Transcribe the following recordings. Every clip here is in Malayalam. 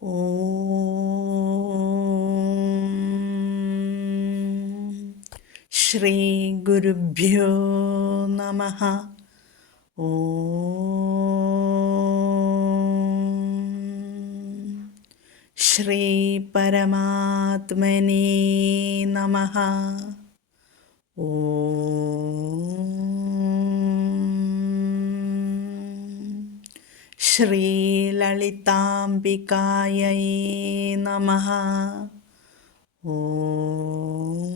ഓം ശ്രീ ഗുരുഭ്യോ നമഃ. ഓം ശ്രീ പരമാത്മനേ നമഃ. ഓം ശ്രീലളിതാംബികായൈ നമഃ. ഓം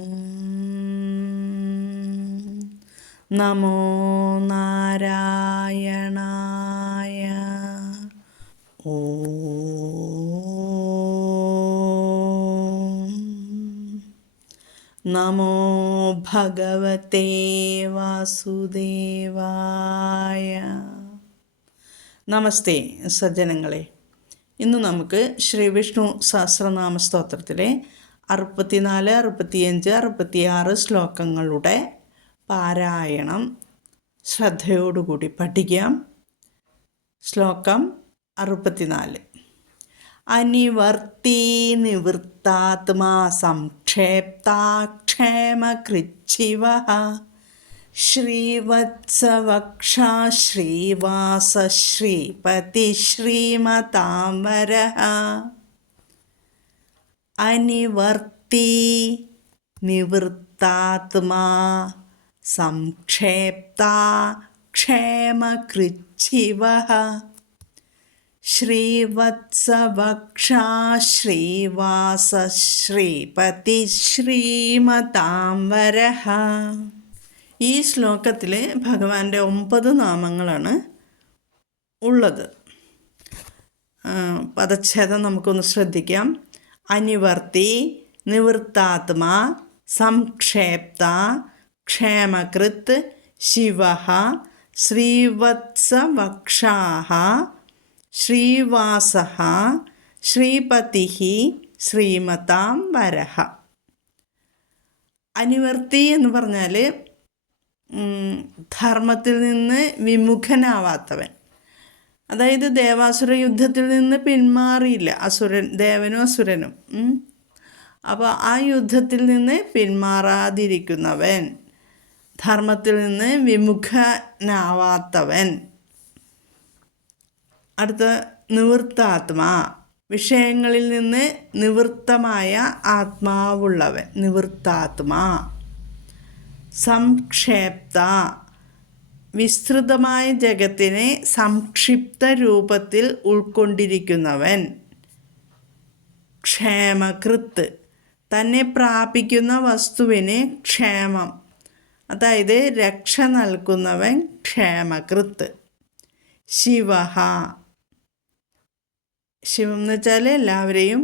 നമോ നാരായണായ. ഓം നമോ ഭഗവതേ വാസുദേവായ. നമസ്തേ സജ്ജനങ്ങളെ. ഇന്ന് നമുക്ക് ശ്രീ വിഷ്ണു സഹസ്രനാമ സ്തോത്രത്തിലെ 64, 65, 66 ശ്ലോകങ്ങളുടെ പാരായണം ശ്രദ്ധയോടുകൂടി പഠിക്കാം. ശ്ലോകം 64. അനിവർത്തി നിവൃത്താത്മാ സംക്ഷേപ്താക്ഷേമകൃച്ഛിവഃ ശ്രീവത്സവക്ഷാ ശ്രീവാസ ശ്രീപതി ശ്രീമതാംബരഃ. അനിവർത്തി നിവൃത്താത്മാ സംക്ഷേപ്താ ക്ഷേമകൃച്ഛിവഃ ശ്രീവത്സവക്ഷാ ശ്രീവാസ ശ്രീപതി ശ്രീമതാംബരഃ. ഈ ശ്ലോകത്തിൽ ഭഗവാന്റെ 9 നാമങ്ങളാണ് ഉള്ളത്. പദച്ഛേദം നമുക്കൊന്ന് ശ്രദ്ധിക്കാം. അനിവർത്തി നിവൃത്താത്മാ സംക്ഷേപ്ത ക്ഷേമകൃത് ശിവഃ ശ്രീവത്സവക്ഷാഃ ശ്രീവാസഃ ശ്രീപതിഃ ശ്രീമതാംബരഃ. അനിവർത്തി എന്ന് പറഞ്ഞാൽ ധർമ്മത്തിൽ നിന്ന് വിമുഖനാവാത്തവൻ. അതായത് ദേവാസുര യുദ്ധത്തിൽ നിന്ന് പിന്മാറിയില്ല ദേവനും അസുരനും. അപ്പോൾ ആ യുദ്ധത്തിൽ നിന്ന് പിന്മാറാതിരിക്കുന്നവൻ, ധർമ്മത്തിൽ നിന്ന് വിമുഖനാവാത്തവൻ. അടുത്ത നിവൃത്താത്മാ, വിഷയങ്ങളിൽ നിന്ന് നിവൃത്തമായ ആത്മാവുള്ളവൻ, നിവൃത്താത്മാ. സംക്ഷേപ്ത, വിസ്തൃതമായ ജഗത്തിനെ സംക്ഷിപ്ത രൂപത്തിൽ ഉൾക്കൊണ്ടിരിക്കുന്നവൻ. ക്ഷേമകൃത്ത്, തന്നെ പ്രാപിക്കുന്ന വസ്തുവിന് ക്ഷേമം, അതായത് രക്ഷ നൽകുന്നവൻ ക്ഷേമകൃത്ത്. ശിവഃ, ശിവം എന്ന് വെച്ചാൽ എല്ലാവരെയും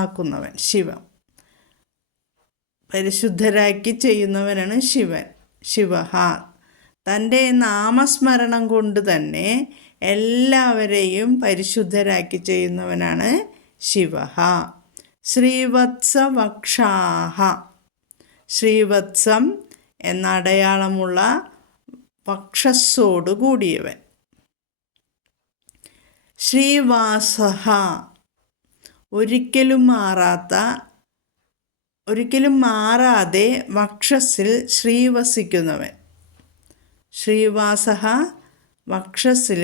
ആക്കുന്നവൻ. ശിവം പരിശുദ്ധരാക്കി ചെയ്യുന്നവനാണ് ശിവൻ. ശിവഃ, തൻ്റെ നാമസ്മരണം കൊണ്ട് തന്നെ എല്ലാവരെയും പരിശുദ്ധരാക്കി ചെയ്യുന്നവനാണ് ശിവഃ. ശ്രീവത്സവക്ഷാഃ, ശ്രീവത്സം എന്ന അടയാളമുള്ള വക്ഷസ്സോടു കൂടിയവൻ. ശ്രീവാസഃ, ഒരിക്കലും മാറാതെ വക്ഷസ്സിൽ ശ്രീവസിക്കുന്നവൻ. ശ്രീവാസഃ, വക്ഷസ്സിൽ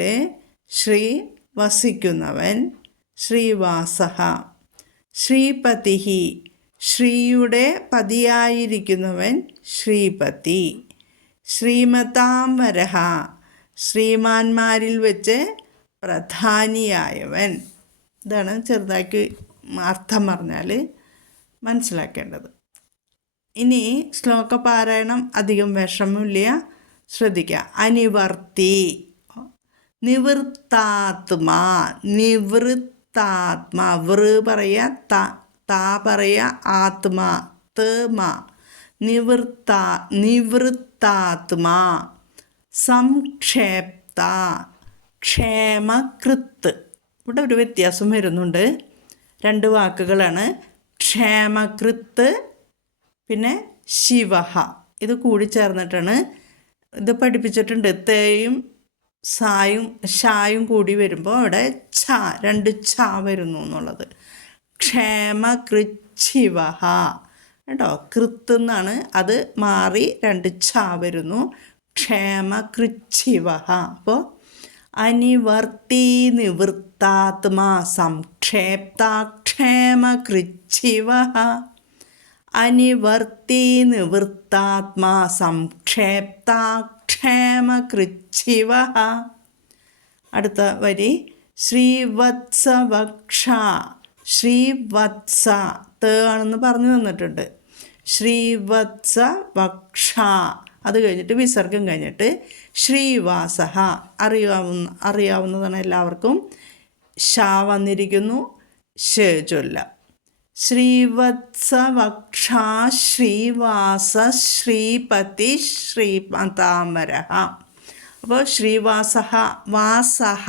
ശ്രീ വസിക്കുന്നവൻ. ശ്രീവാസഃ. ശ്രീപതിഃ, ശ്രീയുടെ പതിയായിരിക്കുന്നവൻ ശ്രീപതി. ശ്രീമതാംബരഃ, ശ്രീമാന്മാരിൽ വെച്ച് പ്രധാനിയായവൻ. ഇതാണ് ചെറുതാക്കി അർത്ഥം പറഞ്ഞാൽ മനസ്സിലാക്കേണ്ടത്. ഇനി ശ്ലോകപാരായണം അധികം വിഷമില്ല, ശ്രദ്ധിക്കുക. അനിവർത്തി നിവൃത്താത്മാ, നിവൃത്താത്മാ, വൃ പറയുക, താ പറയുക, ആത്മാ തമാ. നിവൃത്താത്മാ സംക്ഷേപ്ത ക്ഷേമകൃത്ത്. ഇവിടെ ഒരു വ്യത്യാസം വരുന്നുണ്ട്. 2 വാക്കുകളാണ്. ക്ഷേമകൃത്ത് പിന്നെ ശിവഃ. ഇത് കൂടി ചേർന്നിട്ടാണ് ഇത് പഠിപ്പിച്ചിട്ടുണ്ട്. തേയും സായും ഷായും കൂടി വരുമ്പോൾ അവിടെ ഛ 2 ഛ വരുന്നു എന്നുള്ളത്. ക്ഷേമകൃച്ഛിവഹ കേട്ടോ, കൃത്ത് എന്നാണ്, അത് മാറി 2 ഛ വരുന്നു. ക്ഷേമകൃച്ഛിവഹ. അപ്പോൾ അനിവർത്തി നിവൃത്താത്മാ സംക്ഷേപ്താക്ഷേമകൃച്ഛിവഹ. അനിവർത്തി നിവൃത്താത്മാ സംക്ഷേപ്താക്ഷേമകൃച്ഛിവഹ. അടുത്ത വരി ശ്രീവത്സവക്ഷ. ശ്രീവത്സ ആണെന്ന് പറഞ്ഞു തന്നിട്ടുണ്ട്. ശ്രീവത്സവക്ഷ. അത് കഴിഞ്ഞിട്ട് വിസർഗം കഴിഞ്ഞിട്ട് ശ്രീവാസഹ. അറിയാവുന്നതാണ് എല്ലാവർക്കും. ഷ വന്നിരിക്കുന്നു, ഷ ചൊല്ല. ശ്രീവത്സവക്ഷ ശ്രീവാസ ശ്രീപതി ശ്രീപതാംബരഃ. അപ്പോൾ ശ്രീവാസഹ വാസഹ.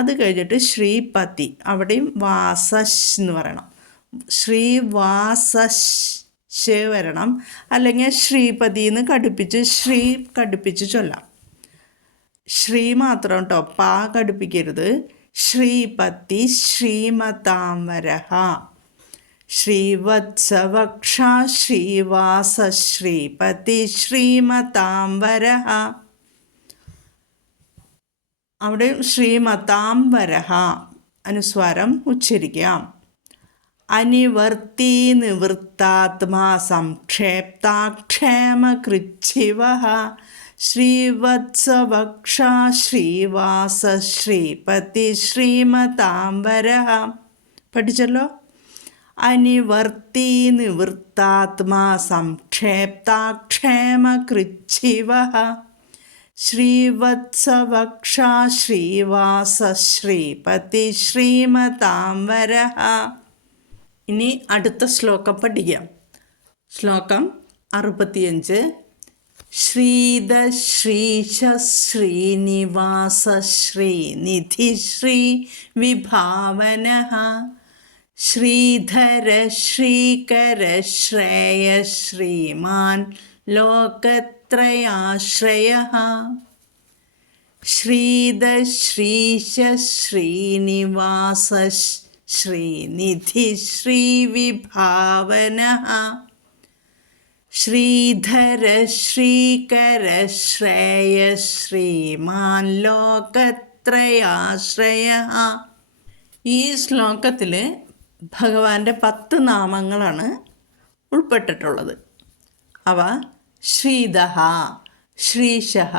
അത് കഴിഞ്ഞിട്ട് ശ്രീപതി, അവിടെയും വാസശ് എന്ന് പറയണം. ശ്രീവാസശ് വരണം, അല്ലെങ്കിൽ ശ്രീപതി എന്ന് ശ്രീ കടുപ്പിച്ച് ചൊല്ലാം. ശ്രീ മാത്രം കേട്ടോ, പാ കടുപ്പിക്കരുത്. ശ്രീപതി ശ്രീമതാംബരഃ. ശ്രീവത്സവക്ഷ ശ്രീവാസ ശ്രീപതി ശ്രീമതാംബരഃ. അവിടെ ശ്രീമതാംബരഃ അനുസ്വാരം ഉച്ചരിക്കാം. അനിവർത്തി നിവൃത്താത്മാ സംക്ഷേപ്താക്ഷേമകൃച്ഛിവഃ. ശ്രീവത്സവക്ഷ ശ്രീവാസ ശ്രീപതി ശ്രീമതാംബരഃ. പഠിച്ചല്ലോ. അനിവർത്തി നിവൃത്താത്മാ സംക്ഷേപ്താക്ഷേമകൃച്ഛിവഃ. ശ്രീവത്സവക്ഷ ശ്രീവാസ ശ്രീപതി ശ്രീമതാംബരഃ. ഇനി അടുത്ത ശ്ലോകം പഠിക്കാം. ശ്ലോകം 65. ശ്രീധ ശ്രീശ ശ്രീനിവാസ ശ്രീനിധി ശ്രീ വിഭാവനഃ. ശ്രീധര ശ്രീകര ശ്രേയ ശ്രീമാൻ ലോകത്രയാശ്രയഃ. ശ്രീധ ശ്രീശ ശ്രീനിവാസ ശ്രീനിധി ശ്രീവിഭാവനഃ. ശ്രീധര ശ്രീകര ശ്രേയ ശ്രീമാൻ ലോകത്രയാശ്രയഃ. ഈ ശ്ലോകത്തിൽ ഭഗവാന്റെ 10 നാമങ്ങളാണ് ഉൾപ്പെട്ടിട്ടുള്ളത്. അവ ശ്രീധഃ, ശ്രീശഃ,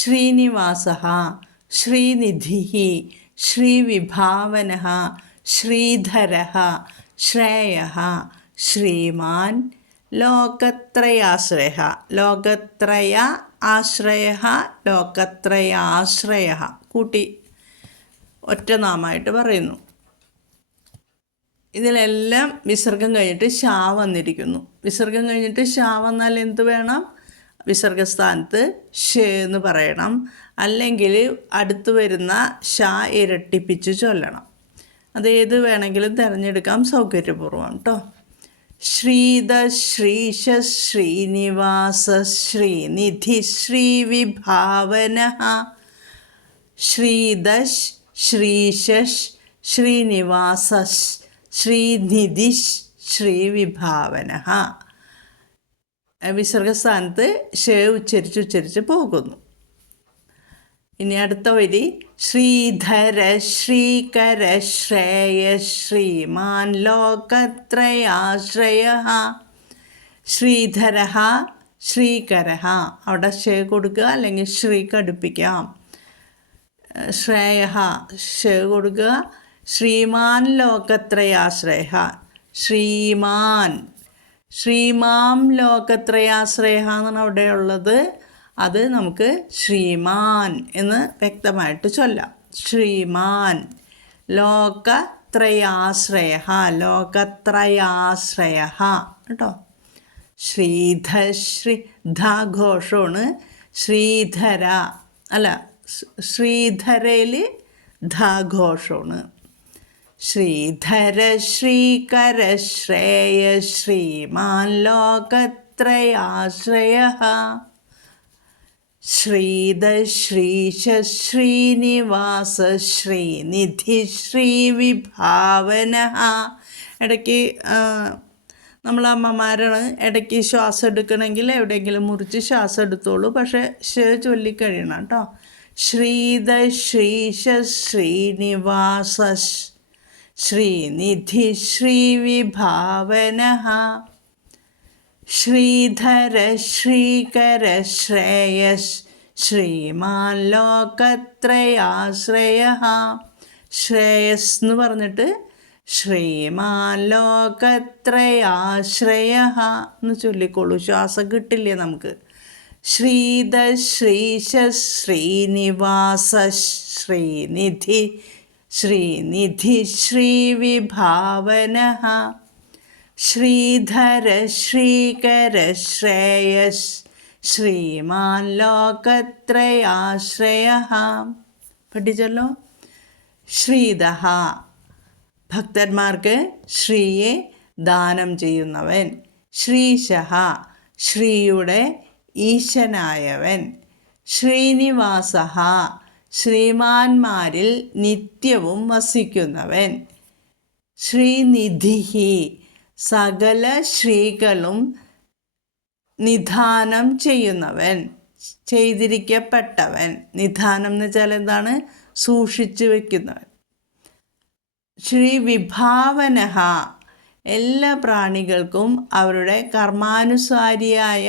ശ്രീനിവാസഃ, ശ്രീനിധിഃ, ശ്രീവിഭാവനഃ, ശ്രീധരഃ, ശ്രേയഃ, ശ്രീമാൻ, ലോകത്രയാശ്രയഃ. ലോകത്രയ ആശ്രയഃ, ലോകത്രയാശ്രയഃ കൂട്ടി ഒറ്റ നാമമായിട്ട് പറയുന്നു. ഇതിലെല്ലാം വിസർഗം കഴിഞ്ഞിട്ട് ഷാ വന്നിരിക്കുന്നു. വിസർഗം കഴിഞ്ഞിട്ട് ഷാ വന്നാൽ എന്ത് വേണം? വിസർഗസ്ഥാനത്ത് ഷ എന്ന് പറയണം, അല്ലെങ്കിൽ അടുത്ത് വരുന്ന ഷാ ഇരട്ടിപ്പിച്ച് ചൊല്ലണം. അതേത് വേണമെങ്കിലും തിരഞ്ഞെടുക്കാം, സൗകര്യപൂർവ്വം കേട്ടോ. ശ്രീധ ശ്രീശ ശ്രീനിവാസ ശ്രീനിധി ശ്രീവിഭാവനഃ. ശ്രീധ ശ്രീശ ശ്രീനിവാസ ശ്രീനിധി ശ്രീവിഭാവനഃ. വിസർഗസ്ഥാനത്ത് ഷ ഉച്ചരിച്ച് പോകുന്നു. ഇനി അടുത്ത വരി ശ്രീധര ശ്രീകര ശ്രേയ ശ്രീമാൻ ലോകത്രയാശ്രയഃ. ശ്രീധരഃ ശ്രീകരഃ, അവിടെ ഷ കൊടുക്കുക, അല്ലെങ്കിൽ ശ്രീ കടുപ്പിക്കാം. ശ്രേയഃ ഷ കൊടുക്കുക. ശ്രീമാൻ ലോകത്രയാശ്രയഃ. ശ്രീമാൻ, ശ്രീമാം ലോകത്രയാശ്രയഃ എന്നാണ് അവിടെ ഉള്ളത്. അത് നമുക്ക് ശ്രീമാൻ എന്ന് വ്യക്തമായിട്ട് ചൊല്ലാം. ശ്രീമാൻ ലോകത്രയാശ്രയഃ. ലോകത്രയാശ്രയഃ കേട്ടോ. ശ്രീധ ശ്രീ ധാഘോഷമാണ്. ശ്രീധര അല്ല, ശ്രീധരയിൽ ധാഘോഷമാണ്. ശ്രീധര ശ്രീകര ശ്രേയ ശ്രീമാൻ ലോകത്രയാശ്രയഃ. ശ്രീധ ശ്രീശ ശ്രീനിവാസ ശ്രീനിധി ശ്രീവിഭാവന. ഇടയ്ക്ക് നമ്മൾ അമ്മമാരാണ് ഇടയ്ക്ക് ശ്വാസം എടുക്കണമെങ്കിൽ എവിടെയെങ്കിലും മുറിച്ച് ശ്വാസം എടുത്തോളൂ, പക്ഷേ ചൊല്ലിക്കഴിയണം കേട്ടോ. ശ്രീധ ശ്രീശ ശ്രീനിവാസ ശ്രീനിധി ശ്രീവിഭാവന. ശ്രീധര ശ്രീകര ശ്രേയസ് ശ്രീമാൻ ലോകത്രയാശ്രയ. ശ്രേയസ് എന്ന് പറഞ്ഞിട്ട് ശ്രീമാൻ ലോകത്രയാശ്രയ എന്ന് ചൊല്ലിക്കോളൂ, ശ്വാസം കിട്ടില്ലേ നമുക്ക്. ശ്രീധ ശ്രീശ ശ്രീനിവാസ ശ്രീനിധി ശ്രീനിധി ശ്രീവിഭാവന. ശ്രീധര ശ്രീകര ശ്രേയസ് ശ്രീമാൻ ലോകത്രയാശ്രയ. പഠിച്ചല്ലോ. ശ്രീധ ഭക്തന്മാർക്ക് ശ്രീയെ ദാനം ചെയ്യുന്നവൻ. ശ്രീശഃ ശ്രീയുടെ ഈശനായവൻ. ശ്രീനിവാസഃ ശ്രീമാന്മാരിൽ നിത്യവും വസിക്കുന്നവൻ. ശ്രീനിധിഃ സകല ശ്രീകളും നിധാനം ചെയ്യുന്നവൻ, ചെയ്തിരിക്കപ്പെട്ടവൻ. നിധാനം എന്ന് വെച്ചാൽ എന്താണ്? സൂക്ഷിച്ചു വയ്ക്കുന്നവൻ. ശ്രീവിഭാവനഃ എല്ലാ പ്രാണികൾക്കും അവരുടെ കർമാനുസാരിയായ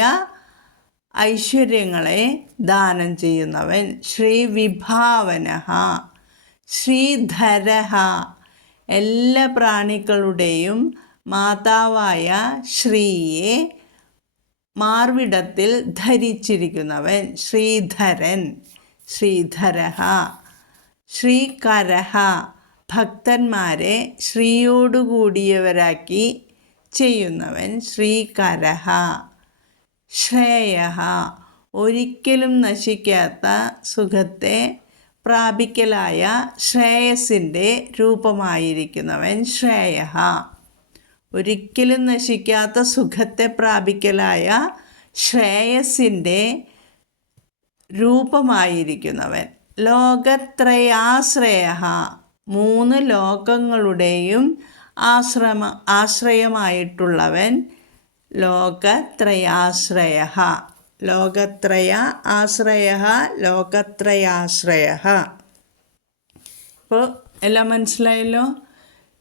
ഐശ്വര്യങ്ങളെ ദാനം ചെയ്യുന്നവൻ. ശ്രീവിഭാവനഃ. ശ്രീധരഃ എല്ലാ പ്രാണികളുടെയും മാതാവായ ശ്രീയെ മാർവിടത്തിൽ ധരിച്ചിരിക്കുന്നവൻ. ശ്രീധരൻ. ശ്രീധരഃ. ശ്രീകരഃ ഭക്തന്മാരെ ശ്രീയോടുകൂടിയവരാക്കി ചെയ്യുന്നവൻ. ശ്രീകരഃ. ശ്രേയഃ ഒരിക്കലും നശിക്കാത്ത സുഖത്തെ പ്രാപിക്കലായ ശ്രേയസിൻ്റെ രൂപമായിരിക്കുന്നവൻ. ശ്രേയഃ ഒരിക്കലും നശിക്കാത്ത സുഖത്തെ പ്രാപിക്കലായ ശ്രേയസിൻ്റെ രൂപമായിരിക്കുന്നവൻ. ലോകത്രയാശ്രയഃ മൂന്ന് ലോകങ്ങളുടെയും ആശ്രയമായിട്ടുള്ളവൻ. ലോകത്രയാശ്രയഃ ലോകത്രയ ആശ്രയഃ ലോകത്രയാശ്രയഃ. ഇപ്പോൾ എല്ലാം മനസ്സിലായല്ലോ.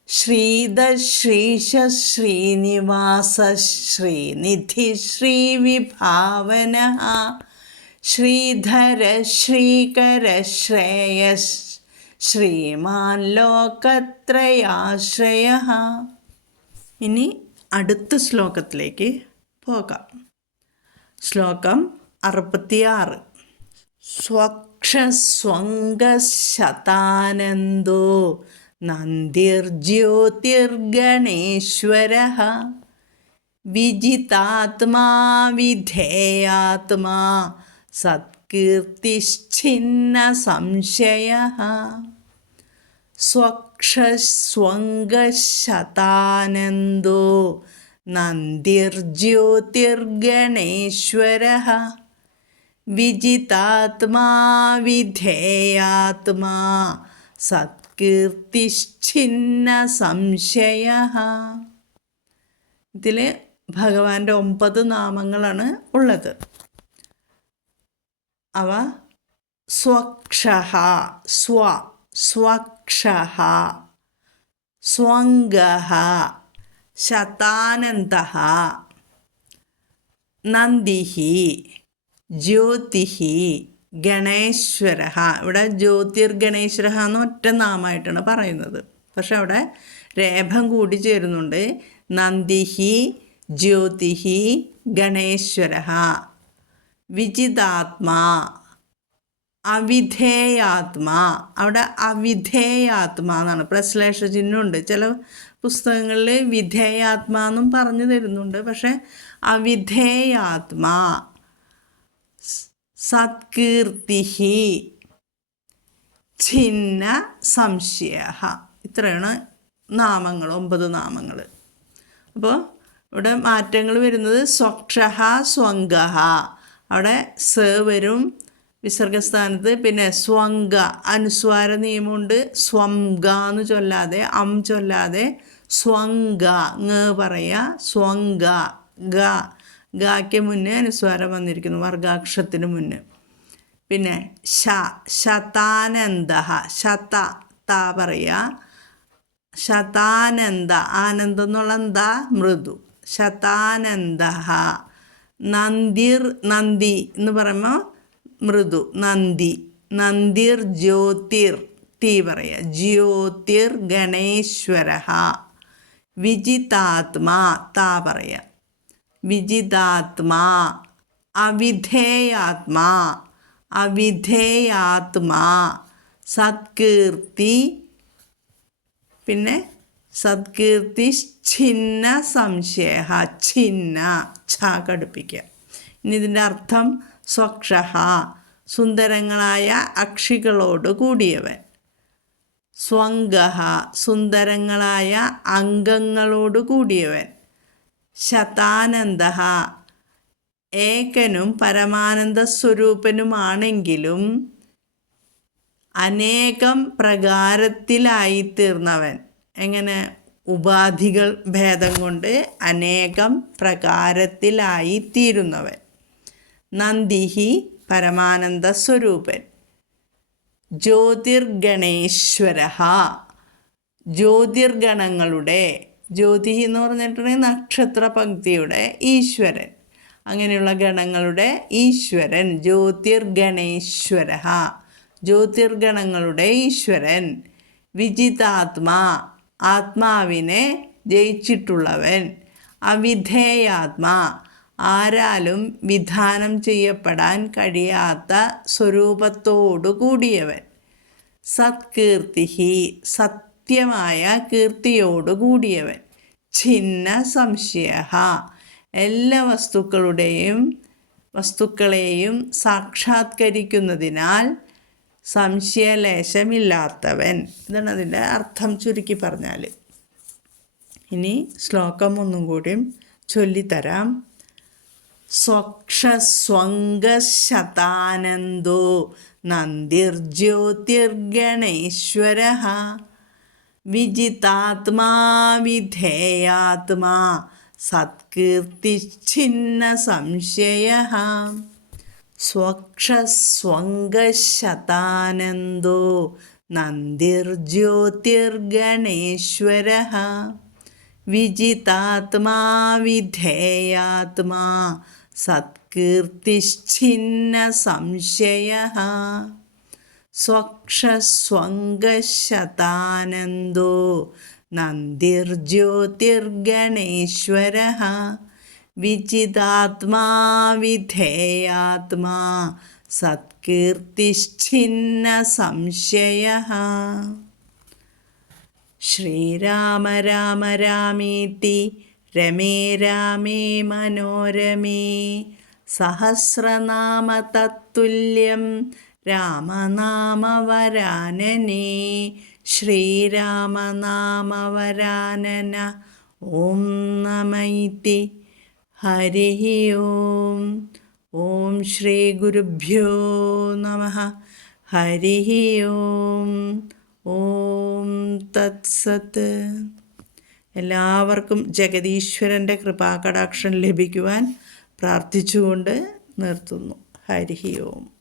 ശ്രീധ ശ്രീശ ശ്രീനിവാസ ശ്രീനിധി ശ്രീവിഭാവന. ശ്രീധര ശ്രീകര ശ്രേയസ് ശ്രീമാൻ ലോകത്രയാശ്രയ. ഇനി അടുത്ത ശ്ലോകത്തിലേക്ക് പോകാം. ശ്ലോകം 66. സ്വക്ഷസ്വംഗശതാനന്ദോ നന്ദിർജ്യോതിർഗണേശ്വരഃ വിജിതാത്മാ വിധേയാത്മാ സത്കീർത്തിശ്ചിന്ന സംശയഃ. സ്വക്ഷസ്വംഗശതാനന്ദോ നന്ദിർജ്യോതിർഗണേശ്വരഃ വിജിതാത്മാ വിധേയാത്മാ സത്കീർത്തിശ്ചിന്ന സംശയഃ. ഇതിൽ ഭഗവാന്റെ 9 നാമങ്ങളാണ് ഉള്ളത്. അവ സ്വക്ഷഃ സ്വക്ഷഃ സ്വംഗഃ ശതാനന്ദഃ നന്ദിഃ ജ്യോതിഃ ഗണേശ്വരഃ. ഇവിടെ ജ്യോതിർഗണേശ്വരഃ എന്ന് ഒറ്റ നാമമായിട്ടാണ് പറയുന്നത്, പക്ഷെ അവിടെ രേഭം കൂടി ചേരുന്നുണ്ട്. നന്ദിഃ ജ്യോതിഃ ഗണേശ്വരഃ വിജിതാത്മാ അവിധേയാത്മാ. അവിടെ അവിധേയാത്മാ എന്നാണ്, പ്രശ്ലേഷ ചിഹ്നമുണ്ട്. ചില പുസ്തകങ്ങളിൽ വിധേയാത്മാ എന്നും പറഞ്ഞു തരുന്നുണ്ട്, പക്ഷെ അവിധേയാത്മാ. സത്കീർത്തിഃ ഛിന്ന സംശയഃ. ഇത്രയാണ് നാമങ്ങൾ, 9 നാമങ്ങൾ. അപ്പോൾ ഇവിടെ മാറ്റങ്ങൾ വരുന്നത് സ്വക്ഷഃ സ്വംഗഃ. അവിടെ സ വരും, വിസർഗസ്ഥാനത്ത്. പിന്നെ സ്വങ്ക, അനുസ്വാര നിയമമുണ്ട്. സ്വംഗ എന്ന് ചൊല്ലാതെ, ചൊല്ലാതെ സ്വങ്ക ങ് പറയുക. സ്വങ്ക ഗ, ഗായ്ക്ക് മുന്നേ അനുസ്വാരം വന്നിരിക്കുന്നു, വർഗാക്ഷരത്തിന് മുന്നേ. പിന്നെ ശതാനന്ദ, ശത ത പറയുക. ശതാനന്ദ, ആനന്ദം എന്നുള്ള എന്താ, മൃദു. ശതാനന്ദ. നന്ദിർ, നന്ദി എന്ന് പറയുമ്പോൾ മൃദു, നന്ദി. നന്ദിർ ജ്യോതിർ, തീ പറയുക. ജ്യോതിർ ഗണേശ്വര. വിജിതാത്മാ, താ പറയുക. വിജിതാത്മാ. അവിധേയാത്മാ, അവിധേയാത്മാ. സത്കീർത്തി, പിന്നെ സത്കീർത്തി. ഛിന്ന സംശയ, ഛിന്ന, ഛ കടുപ്പിക്കുക. ഇനി ഇതിൻ്റെ അർത്ഥം സ്വക്ഷ, സുന്ദരങ്ങളായ അക്ഷികളോട് കൂടിയവൻ. സ്വങ്ക, സുന്ദരങ്ങളായ അംഗങ്ങളോട് കൂടിയവൻ. ശതാനന്ദ, ഏകനും പരമാനന്ദ സ്വരൂപനുമാണെങ്കിലും അനേകം പ്രകാരത്തിലായിത്തീർന്നവൻ. എങ്ങനെ? ഉപാധികൾ ഭേദം കൊണ്ട് അനേകം പ്രകാരത്തിലായിത്തീരുന്നവൻ. നന്ദിഹി, പരമാനന്ദ സ്വരൂപൻ. ജ്യോതിർഗണേശ്വര, ജ്യോതിർഗണങ്ങളുടെ, ജ്യോതി എന്ന് പറഞ്ഞിട്ടുണ്ടെങ്കിൽ നക്ഷത്ര പങ്ക്തിയുടെ ഈശ്വരൻ, അങ്ങനെയുള്ള ഗണങ്ങളുടെ ഈശ്വരൻ. ജ്യോതിർഗണേശ്വര, ജ്യോതിർഗണങ്ങളുടെ ഈശ്വരൻ. വിജിതാത്മാ, ആത്മാവിനെ ജയിച്ചിട്ടുള്ളവൻ. അവിധേയാത്മാ, ആരാലും വിധാനം ചെയ്യപ്പെടാൻ കഴിയാത്ത സ്വരൂപത്തോടു കൂടിയവൻ. സത്കീർത്തി, സത്യമായ കീർത്തിയോടു കൂടിയവൻ. ഛിന്ന സംശയ, എല്ലാ വസ്തുക്കളെയും സാക്ഷാത്കരിക്കുന്നതിനാൽ സംശയലേശമില്ലാത്തവൻ. ഇതാണ് അതിൻ്റെ അർത്ഥം ചുരുക്കി പറഞ്ഞാൽ. ഇനി ശ്ലോകം ഒന്നും കൂടിയും ചൊല്ലിത്തരാം. സ്വക്ഷസ്വംഗശതാനന്ദോ നന്ദിർജ്യോതിർഗണേശ്വര. വിജിതാത്മാ വിധേയാത്മാ സത്കീർത്തിച്ഛിന്ന സംശയ. സ്വക്ഷസ്വംഗശതാനന്ദോ നന്ദിർജ്യോതിർഗണേശ്വര. വിജിതാത്മാ വിധേയാത്മാ സത്കീർത്തിച്ഛിന്ന സംശയ. സ്വക്ഷസ്വംഗശതാനന്ദോ നന്ദിർജ്യോതിർഗണേശ്വര. വിജിതാത്മാ വിധേയാത്മാ സത്കീർത്തിച്ഛിന്ന സംശയ. ശ്രീരാമ രാമ രാമേതി രമേ രാമേ മനോരമേ. സഹസ്രനാമ തത്തുല്യം രാമനാമവരാനനേ. ശ്രീരാമനാമവരാനന. ഓം നമൈതി. ഹരി ഓം. ഓം ശ്രീ ഗുരുഭ്യോ നമഃ. ഹരി ഓം. ഓം തത്സത്. എല്ലാവർക്കും ജഗദീശ്വരൻ്റെ കൃപാകടാക്ഷം ലഭിക്കുവാൻ പ്രാർത്ഥിച്ചുകൊണ്ട് നിർത്തുന്നു. ഹരി ഓം.